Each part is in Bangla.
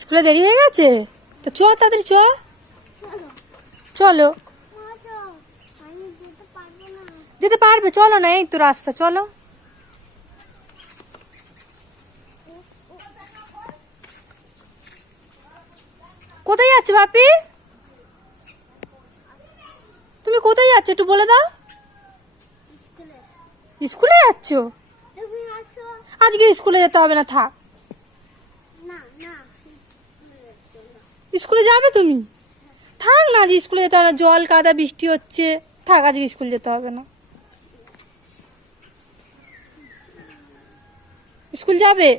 স্কুলে দেরি হয়ে গেছে তো চ তাড়াতাড়ি চ। চলো। যেতে পারবে, চলো না, এই তো রাস্তা, চলো। কোথায় যাচ্ছ বাপি? তুমি কোথায় যাচ্ছ একটু বলে দাও। স্কুলে যাচ্ছ? আজকে স্কুলে যেতে হবে না, থাক। স্কুলে যাবে তুমি? থাক না, আজ স্কুলে যেতে হবে না, জল কাদা বৃষ্টি হচ্ছে, থাক, আজকে স্কুল যেতে হবে না। স্কুল যাবে?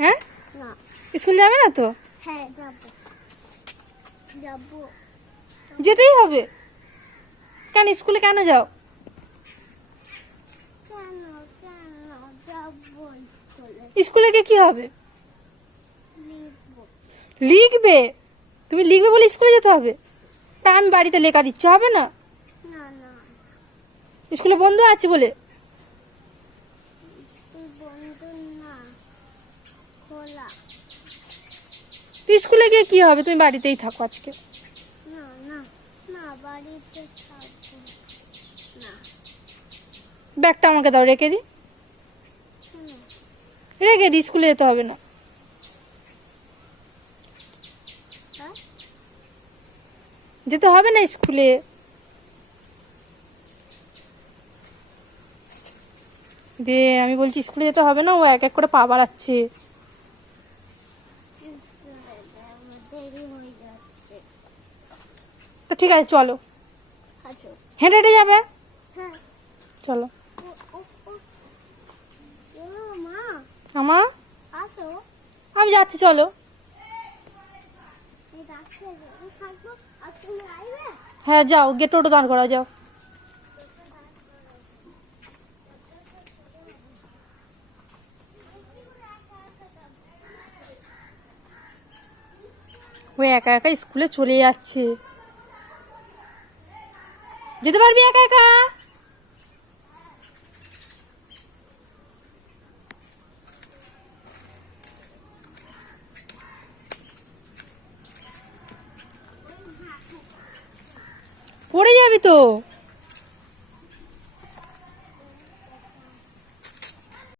হ্যাঁ, স্কুল যাবে না তো? যেতেই হবে। কেন স্কুলে কেন যাও? স্কুলে গিয়ে কি হবে? লিখবে? তুমি লিখবে বলে স্কুলে যেতে হবে? তা আমি বাড়িতে লেখা দিচ্ছি, হবে না? স্কুলে বন্ধ আছে বলে? স্কুলে গিয়ে কি হবে, তুমি বাড়িতেই থাকো আজকে। ব্যাগটা আমাকে দাও, রেখে দি, রেখে দি, স্কুলে যেতে হবে না। যেতে হবে না স্কুলে। দে, আমি বলছি স্কুলে যেতে হবে না, ও এক এক করে পা বাড়াচ্ছে। তো ঠিক আছে, চলো। হেঁটে হেঁটে যাবে? চলো। আমা, আমি যাচ্ছি, চলো। হ্যাঁ যাও, গিয়ে টোটো দাঁড় করা, যাও। ও একা একা স্কুলে চলে যাচ্ছে। যেতে পারবি একা একা? পড়ে যাবি তো।